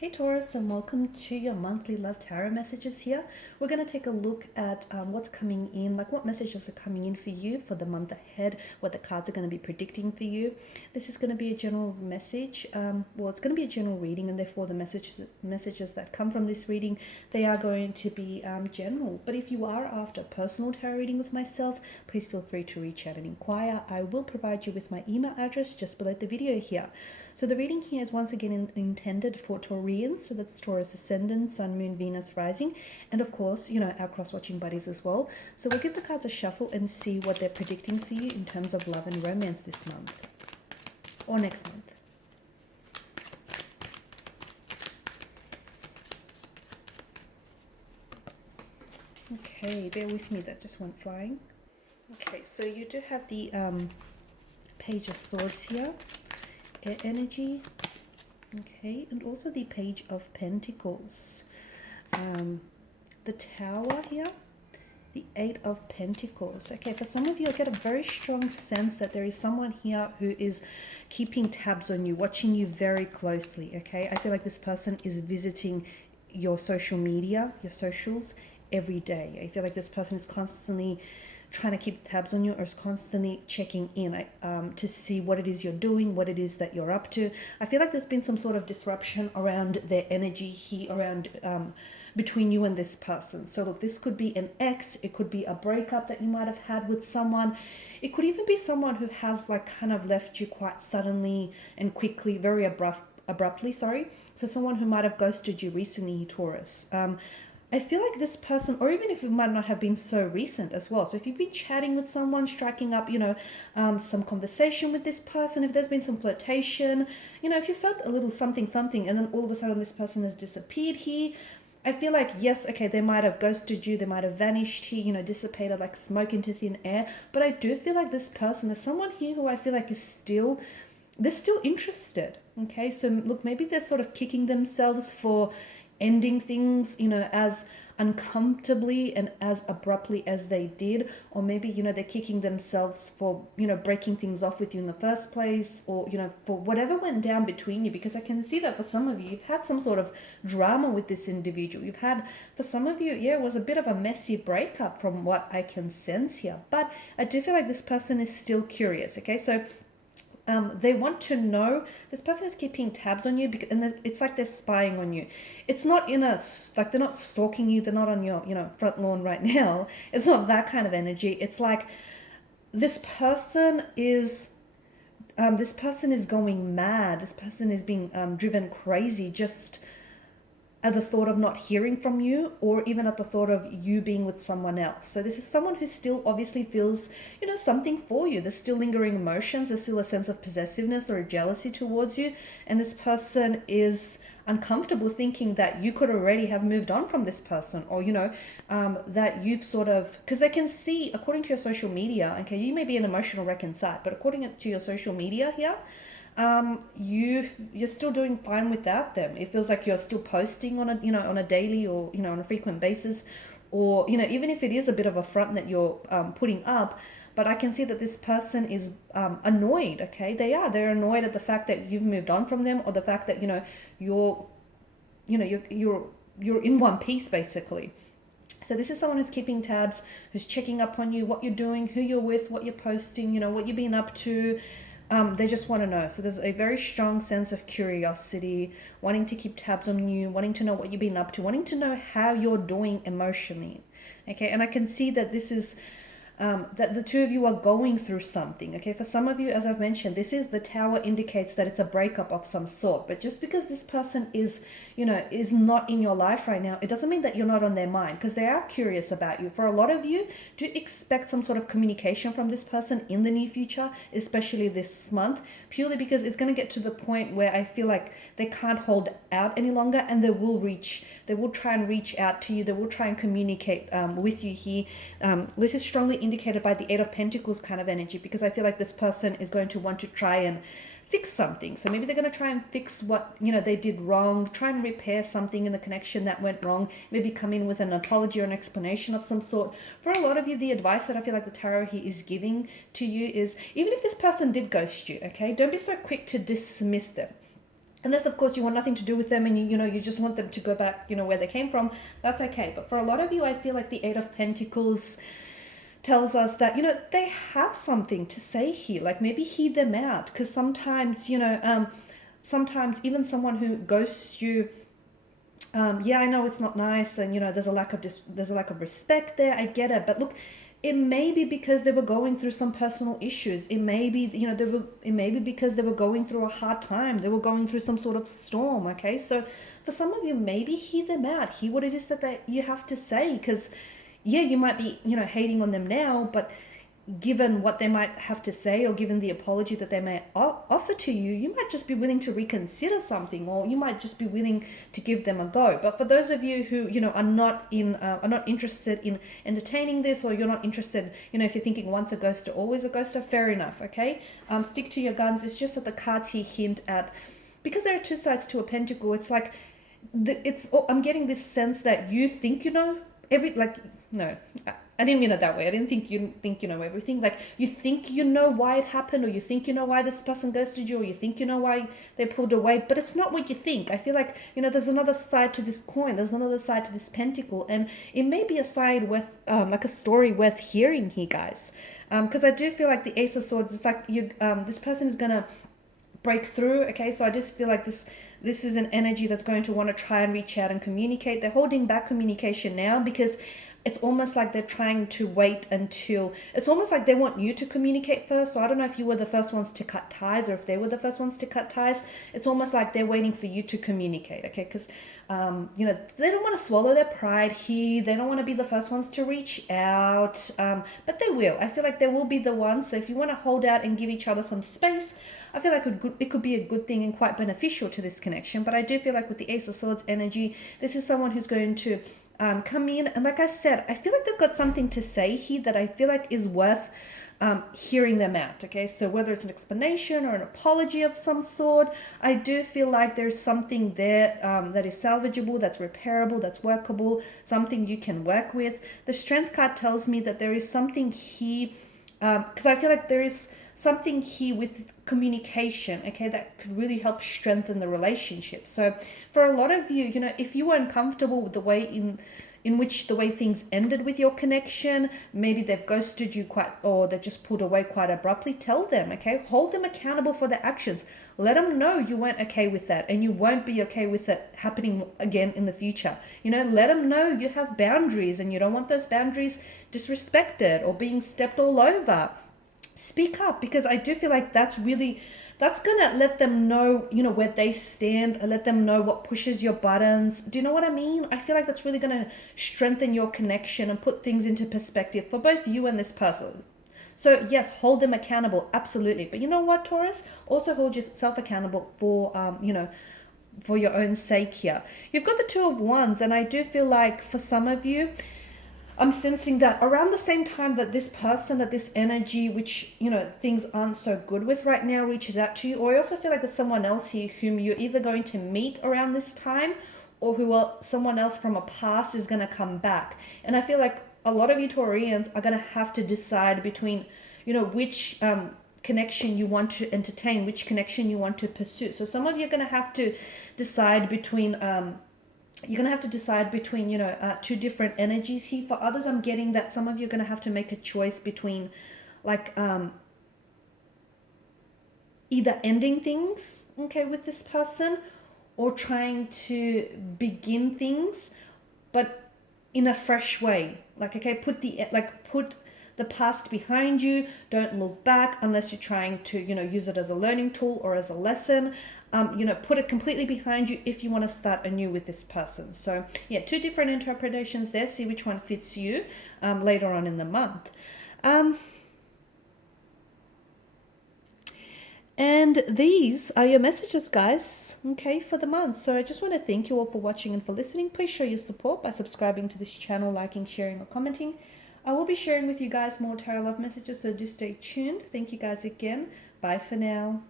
Hey Taurus, and welcome to your monthly love tarot messages here. We're going to take a look at what's coming in, like what messages are coming in for you for the month ahead, what the cards are going to be predicting for you. This is going to be a general message. It's going to be a general reading, and therefore the messages that come from this reading, they are going to be general. But if you are after a personal tarot reading with myself, please feel free to reach out and inquire. I will provide you with my email address just below the video here. So the reading here is once again intended for Taurians, so that's Taurus Ascendant, Sun, Moon, Venus, Rising, and of course, our cross-watching buddies as well. So we'll give the cards a shuffle and see what they're predicting for you in terms of love and romance this month, or next month. Okay, bear with me, that just went flying. Okay, so you do have the Page of Swords here, Air energy, okay, and also the Page of Pentacles, the Tower here, the Eight of Pentacles. Okay, for some of you, I get a very strong sense that there is someone here who is keeping tabs on you, watching you very closely, okay? I feel like this person is visiting your social media, your socials, every day. I feel like this person is constantly trying to keep tabs on you, or is constantly checking in to see what it is you're doing, what it is that you're up to. I feel like there's been some sort of disruption around their energy here, around between you and this person. So look, this could be an ex, it could be a breakup that you might have had with someone. It could even be someone who has kind of left you quite suddenly and quickly, very abruptly, sorry. So someone who might have ghosted you recently, Taurus. I feel like this person, or even if it might not have been so recent as well. So if you've been chatting with someone, striking up, some conversation with this person, if there's been some flirtation, if you felt a little something, and then all of a sudden this person has disappeared here, I feel like, yes, okay, they might have ghosted you, they might have vanished here, dissipated like smoke into thin air. But I do feel like this person, there's someone here who I feel like they're still interested, okay? So look, maybe they're sort of kicking themselves for ending things, as uncomfortably and as abruptly as they did, or maybe, they're kicking themselves for, breaking things off with you in the first place, or, for whatever went down between you, because I can see that for some of you, you've had some sort of drama with this individual. You've had, for some of you, it was a bit of a messy breakup from what I can sense here, but I do feel like this person is still curious, okay? So they want to know, this person is keeping tabs on you, and it's like they're spying on you. It's not like they're not stalking you, they're not on your, front lawn right now. It's not that kind of energy. It's like this person is going mad. This person is being driven crazy just at the thought of not hearing from you, or even at the thought of you being with someone else. So this is someone who still obviously feels, something for you. There's still lingering emotions. There's still a sense of possessiveness or jealousy towards you. And this person is uncomfortable thinking that you could already have moved on from this person, or, that you've sort of, because they can see, according to your social media, okay, you may be an emotional wreck inside, but according to your social media here, you're still doing fine without them. It feels like you're still posting on a daily, or on a frequent basis, or even if it is a bit of a front that you're putting up. But I can see that this person is annoyed. Okay, they're annoyed at the fact that you've moved on from them, or the fact that you're in one piece basically. So this is someone who's keeping tabs, who's checking up on you, what you're doing, who you're with, what you're posting, what you've been up to. They just want to know. So there's a very strong sense of curiosity, wanting to keep tabs on you, wanting to know what you've been up to, wanting to know how you're doing emotionally. Okay, and I can see that this is that the two of you are going through something. Okay, for some of you, as I've mentioned, the Tower indicates that it's a breakup of some sort. But just because this person is not in your life right now, it doesn't mean that you're not on their mind, because they are curious about you. For a lot of you, do expect some sort of communication from this person in the near future, especially this month, purely because it's going to get to the point where I feel like they can't hold out any longer, and they will try and reach out to you. They will try and communicate with you here. This is strongly indicated by the Eight of Pentacles kind of energy, because I feel like this person is going to want to try and fix something. So maybe they're going to try and fix what they did wrong, try and repair something in the connection that went wrong, maybe come in with an apology or an explanation of some sort. For a lot of you, the advice that I feel like the tarot here is giving to you is, even if this person did ghost you, okay, don't be so quick to dismiss them. Unless, of course, you want nothing to do with them and you just want them to go back, where they came from, that's okay. But for a lot of you, I feel like the Eight of Pentacles tells us that, they have something to say here. Like, maybe heed them out, because sometimes, sometimes even someone who ghosts you, yeah, I know it's not nice, and there's a lack of respect there. I get it, but look, it may be because they were going through some personal issues. It may be, it may be because they were going through a hard time. They were going through some sort of storm. Okay, so for some of you, maybe hear them out. Hear what it is that you have to say, because yeah, you might be, hating on them now, but given what they might have to say, or given the apology that they may offer to you, you might just be willing to reconsider something, or you might just be willing to give them a go. But for those of you who are not interested in entertaining this, or you're not interested, if you're thinking once a ghoster, always a ghoster, fair enough. Okay, stick to your guns. It's just that the cards here hint at, because there are two sides to a pentacle. It's like I'm getting this sense that you think no, I didn't mean it that way. I didn't think you know everything. Like, you think you know why it happened, or you think you know why this person ghosted you, or you think you know why they pulled away, but it's not what you think. I feel like, there's another side to this coin. There's another side to this pentacle, and it may be a side with, like a story worth hearing here, guys. Because I do feel like the Ace of Swords is like, this person is gonna break through. Okay, so I just feel like this is an energy that's going to want to try and reach out and communicate. They're holding back communication now, because it's almost like they're trying to wait until, it's almost like they want you to communicate first. So I don't know if you were the first ones to cut ties, or if they were the first ones to cut ties. It's almost like they're waiting for you to communicate, okay? Because, they don't want to swallow their pride here. They don't want to be the first ones to reach out, but they will. I feel like they will be the ones. So if you want to hold out and give each other some space, I feel like it could be a good thing and quite beneficial to this connection. But I do feel like with the Ace of Swords energy, this is someone who's going to come in, and like I said, I feel like they've got something to say here that I feel like is worth hearing them out. Okay, so whether it's an explanation or an apology of some sort, I do feel like there's something there that is salvageable, that's repairable, that's workable, something you can work with. The Strength card tells me that there is something here, because I feel like there is something here with communication, okay, that could really help strengthen the relationship. So for a lot of you, if you weren't comfortable with the way in which the way things ended with your connection, maybe they've ghosted you or they've just pulled away quite abruptly, tell them, okay? Hold them accountable for their actions. Let them know you weren't okay with that, and you won't be okay with it happening again in the future. Let them know you have boundaries, and you don't want those boundaries disrespected or being stepped all over. Speak up, because I do feel like that's gonna let them know, where they stand, and let them know what pushes your buttons. Do you know what I mean? I feel like that's really gonna strengthen your connection and put things into perspective for both you and this person. So yes, hold them accountable, absolutely. But you know what, Taurus? Also hold yourself accountable for, for your own sake here. You've got the Two of Wands, and I do feel like for some of you, I'm sensing that around the same time that this person, that this energy, which, things aren't so good with right now, reaches out to you. Or I also feel like there's someone else here whom you're either going to meet around this time, or someone else from a past is going to come back. And I feel like a lot of you Taurians are going to have to decide between, which connection you want to entertain, which connection you want to pursue. So some of you are going to have to decide between two different energies here. For others, I'm getting that some of you are going to have to make a choice between either ending things, okay, with this person, or trying to begin things, but in a fresh way. Like, okay, put the past behind you. Don't look back unless you're trying to, use it as a learning tool or as a lesson. Put it completely behind you if you want to start anew with this person. So yeah, two different interpretations there. See which one fits you later on in the month. And these are your messages, guys, okay, for the month. So I just want to thank you all for watching and for listening. Please show your support by subscribing to this channel, liking, sharing, or commenting. I will be sharing with you guys more tarot love messages, so do stay tuned. Thank you guys again. Bye for now.